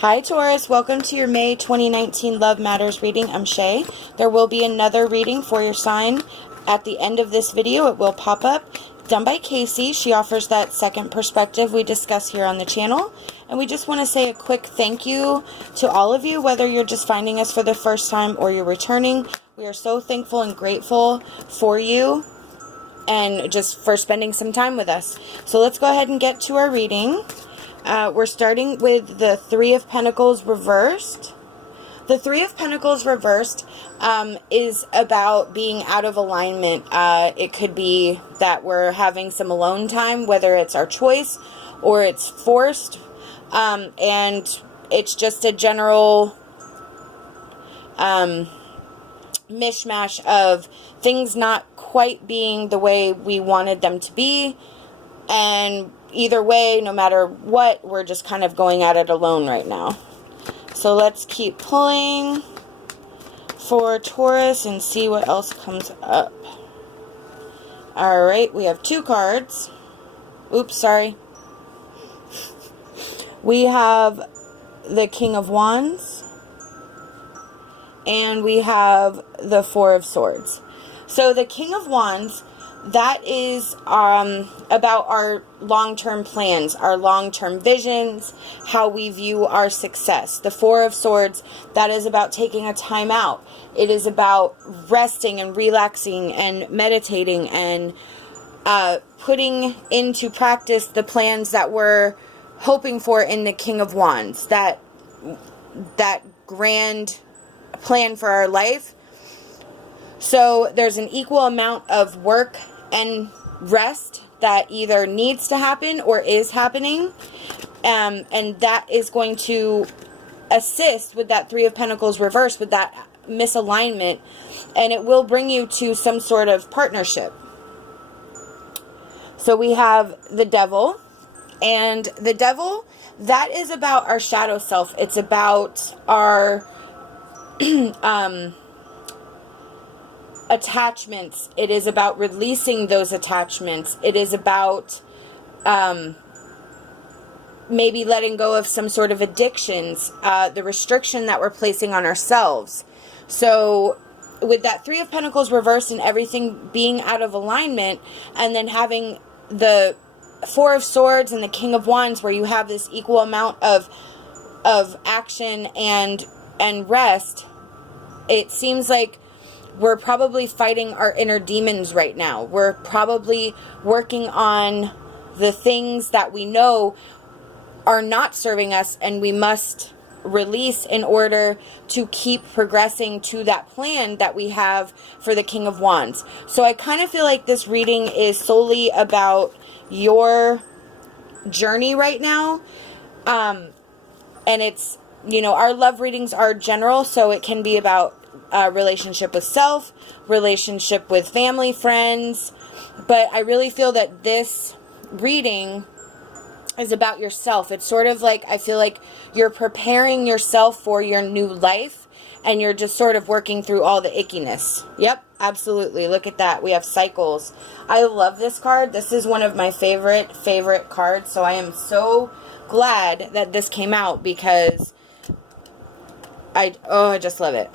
Hi Taurus, welcome to your May 2019 Love Matters reading. I'm Shae. There will be another reading for your sign at the end of this video. It will pop up. Done by Kacee. She offers that second perspective we discuss here on the channel. And we just want to say a quick thank you to all of you, whether you're just finding us for the first time or you're returning. We are so thankful and grateful for you and just for spending some time with us. So let's go ahead and get to our reading. We're starting with the Three of Pentacles reversed. The Three of Pentacles reversed is about being out of alignment. It could be that we're having some alone time, whether it's our choice or it's forced. And it's just a general mishmash of things not quite being the way we wanted them to be. And either way, no matter what, we're just kind of going at it alone right now. So let's keep pulling for Taurus and see what else comes up. Alright, we have two cards. Oops, sorry. We have the King of Wands. And we have the Four of Swords. So the King of Wands, that is about our long-term plans, our long-term visions, how we view our success. The Four of Swords, that is about taking a time out. It is about resting and relaxing and meditating and putting into practice the plans that we're hoping for in the King of Wands. That grand plan for our life. So there's an equal amount of work and rest that either needs to happen or is happening, and that is going to assist with that Three of Pentacles reversed, with that misalignment, and it will bring you to some sort of partnership. So we have the Devil, and the Devil, that is about our shadow self. It's about our attachments. It is about releasing those attachments. It is about maybe letting go of some sort of addictions, the restriction that we're placing on ourselves. So with that Three of Pentacles reversed and everything being out of alignment, and then having the Four of Swords and the King of Wands, where you have this equal amount of action and rest, it seems like we're probably fighting our inner demons right now. We're probably working on the things that we know are not serving us and we must release in order to keep progressing to that plan that we have for the King of Wands. So I kind of feel like this reading is solely about your journey right now. And it's, you know, our love readings are general, so it can be about relationship with self, relationship with family, friends, but I really feel that this reading is about yourself. It's sort of like, I feel like you're preparing yourself for your new life, and you're just sort of working through all the ickiness. Yep, absolutely. Look at that. We have cycles. I love this card. This is one of my favorite cards, so I am so glad that this came out, because I just love it.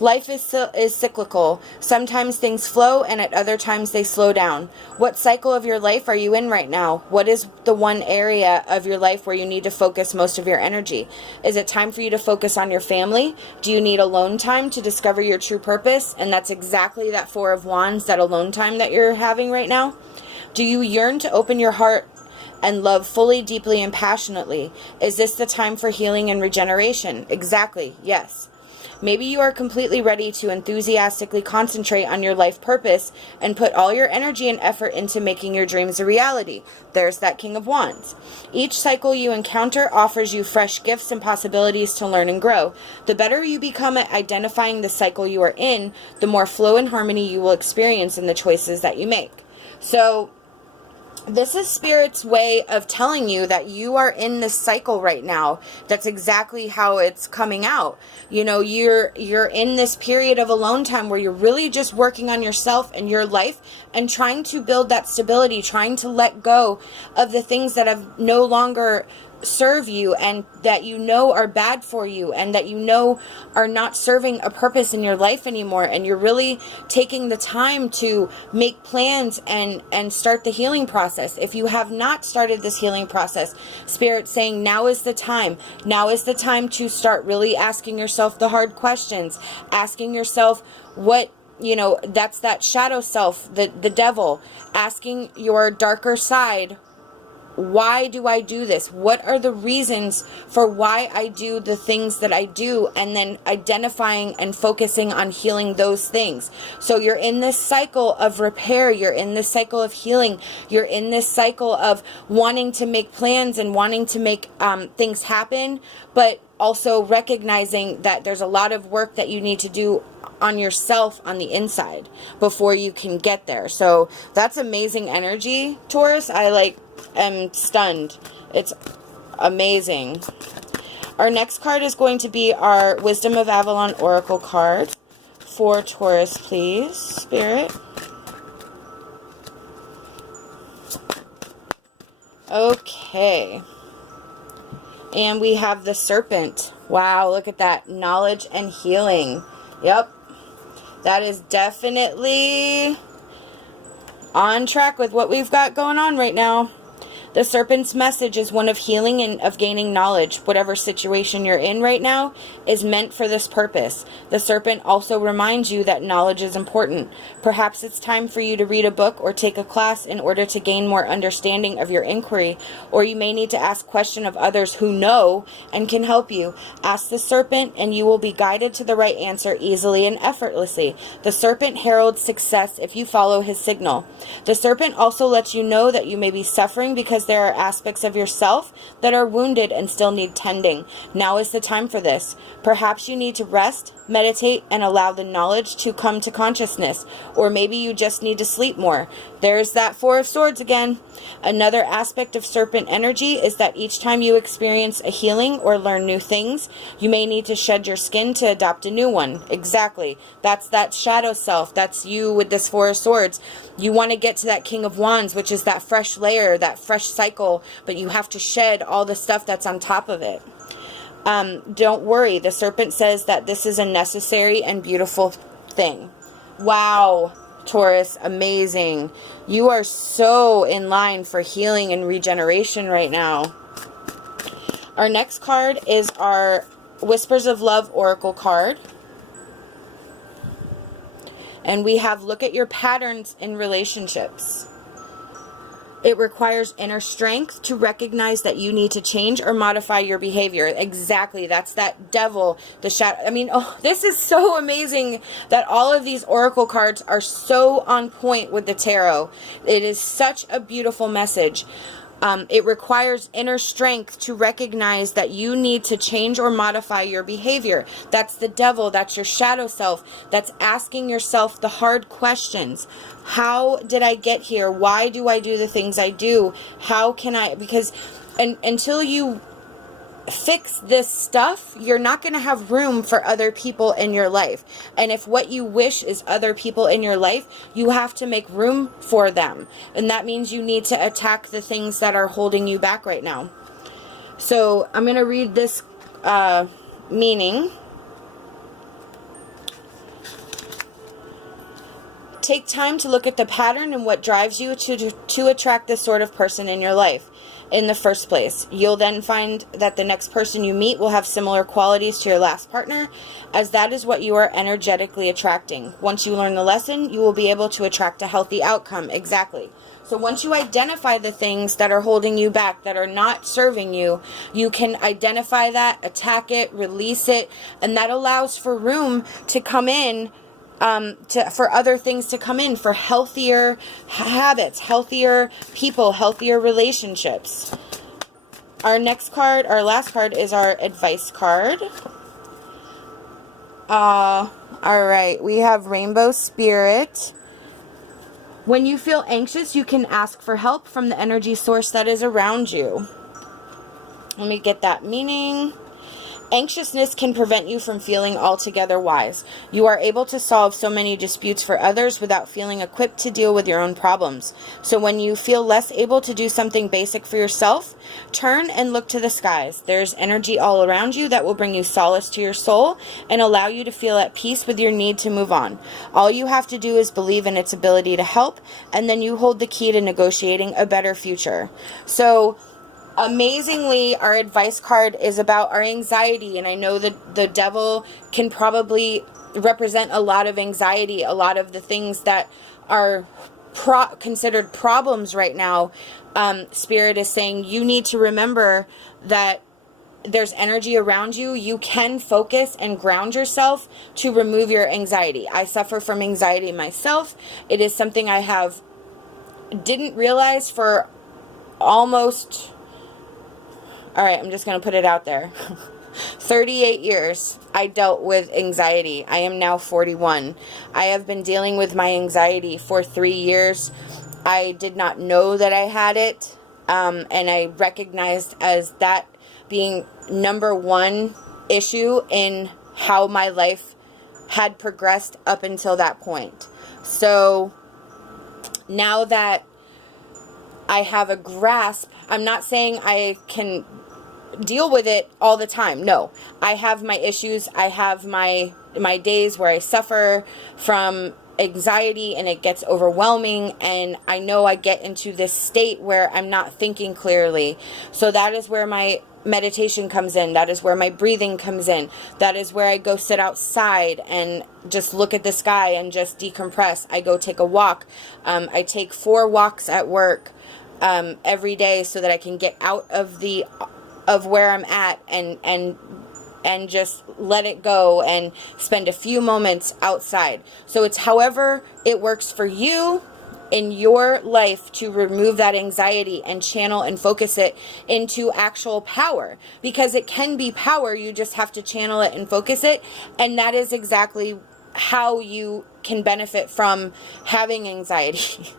Life is cyclical. Sometimes things flow, and at other times they slow down. What cycle of your life are you in right now? What is the one area of your life where you need to focus most of your energy? Is it time for you to focus on your family? Do you need alone time to discover your true purpose? And that's exactly that Four of Wands, that alone time that you're having right now. Do you yearn to open your heart and love fully, deeply, and passionately? Is this the time for healing and regeneration? Exactly, yes. Maybe you are completely ready to enthusiastically concentrate on your life purpose and put all your energy and effort into making your dreams a reality. There's that King of Wands. Each cycle you encounter offers you fresh gifts and possibilities to learn and grow. The better you become at identifying the cycle you are in, the more flow and harmony you will experience in the choices that you make. So this is Spirit's way of telling you that you are in this cycle right now. That's exactly how it's coming out. You know, you're in this period of alone time where you're really just working on yourself and your life and trying to build that stability, trying to let go of the things that have no longer serve you and that you know are bad for you and that you know are not serving a purpose in your life anymore, and you're really taking the time to make plans and start the healing process. If you have not started this healing process, Spirit's saying now is the time. Now is the time to start really asking yourself the hard questions, asking yourself what, you know, that's that shadow self, the devil, asking your darker side, why do I do this? What are the reasons for why I do the things that I do? And then identifying and focusing on healing those things. So you're in this cycle of repair. You're in this cycle of healing. You're in this cycle of wanting to make plans and wanting to make things happen, but also recognizing that there's a lot of work that you need to do on yourself on the inside before you can get there. So that's amazing energy, Taurus. I am stunned. It's amazing. Our next card is going to be our Wisdom of Avalon Oracle card for Taurus, please, Spirit. Okay. And we have the Serpent. Wow, look at that. Knowledge and healing. Yep. That is definitely on track with what we've got going on right now. The Serpent's message is one of healing and of gaining knowledge. Whatever situation you're in right now is meant for this purpose. The Serpent also reminds you that knowledge is important. Perhaps it's time for you to read a book or take a class in order to gain more understanding of your inquiry, or you may need to ask questions of others who know and can help you. Ask the Serpent and you will be guided to the right answer easily and effortlessly. The Serpent heralds success if you follow his signal. The Serpent also lets you know that you may be suffering because there are aspects of yourself that are wounded and still need tending. Now is the time for this. Perhaps you need to rest, meditate, and allow the knowledge to come to consciousness. Or maybe you just need to sleep more. There's that Four of Swords again. Another aspect of Serpent energy is that each time you experience a healing or learn new things, you may need to shed your skin to adopt a new one. Exactly. That's that shadow self. That's you with this Four of Swords. You want to get to that King of Wands, which is that fresh layer, that fresh cycle, but you have to shed all the stuff that's on top of it. Don't worry. The Serpent says that this is a necessary and beautiful thing. Wow, Taurus, amazing. You are so in line for healing and regeneration right now. Our next card is our Whispers of Love Oracle card. And we have look at your patterns in relationships. It requires inner strength to recognize that you need to change or modify your behavior. Exactly. That's that devil, the shadow. I mean, oh, this is so amazing that all of these oracle cards are so on point with the tarot. It is such a beautiful message. It requires inner strength to recognize that you need to change or modify your behavior. That's the devil. That's your shadow self. That's asking yourself the hard questions. How did I get here? Why do I do the things I do? How can I? Because until you fix this stuff, you're not going to have room for other people in your life. And if what you wish is other people in your life, you have to make room for them. And that means you need to attack the things that are holding you back right now. So I'm going to read this meaning. Take time to look at the pattern and what drives you to attract this sort of person in your life in the first place. You'll then find that the next person you meet will have similar qualities to your last partner, as that is what you are energetically attracting. Once you learn the lesson, you will be able to attract a healthy outcome. Exactly. So once you identify the things that are holding you back, that are not serving you, you can identify that, attack it, release it, and that allows for room to come in, for other things to come in, for healthier habits, healthier people, healthier relationships. Our next card, our last card, is our advice card. All right, we have Rainbow Spirit. When you feel anxious, you can ask for help from the energy source that is around you. Let me get that meaning. Anxiousness can prevent you from feeling altogether wise. You are able to solve so many disputes for others without feeling equipped to deal with your own problems. So when you feel less able to do something basic for yourself, turn and look to the skies. There's energy all around you that will bring you solace to your soul and allow you to feel at peace with your need to move on. All you have to do is believe in its ability to help, and then you hold the key to negotiating a better future. So amazingly, our advice card is about our anxiety, and I know that the devil can probably represent a lot of anxiety, a lot of the things that are considered problems right now. Spirit is saying you need to remember that there's energy around you. You can focus and ground yourself to remove your anxiety. I suffer from anxiety myself. It is something I didn't realize for almost... All right, I'm just going to put it out there. 38 years I dealt with anxiety. I am now 41. I have been dealing with my anxiety for 3 years. I did not know that I had it, and I recognized as that being number one issue in how my life had progressed up until that point. So now that I have a grasp, I'm not saying I can deal with it all the time. No, I have my issues. I have my days where I suffer from anxiety and it gets overwhelming, and I know I get into this state where I'm not thinking clearly. So that is where my meditation comes in. That is where my breathing comes in. That is where I go sit outside and just look at the sky and just decompress. I go take a walk. I take 4 walks at work every day so that I can get out of where I'm at and just let it go and spend a few moments outside. So it's however it works for you in your life to remove that anxiety and channel and focus it into actual power, because it can be power. You just have to channel it and focus it. And that is exactly how you can benefit from having anxiety.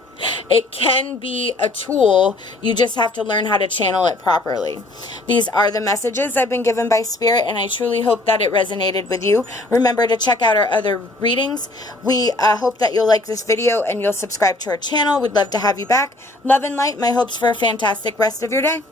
It can be a tool. You just have to learn how to channel it properly. These are the messages I've been given by Spirit, and I truly hope that it resonated with you. Remember to check out our other readings. We hope that you'll like this video and you'll subscribe to our channel. We'd love to have you back. Love and light. My hopes for a fantastic rest of your day.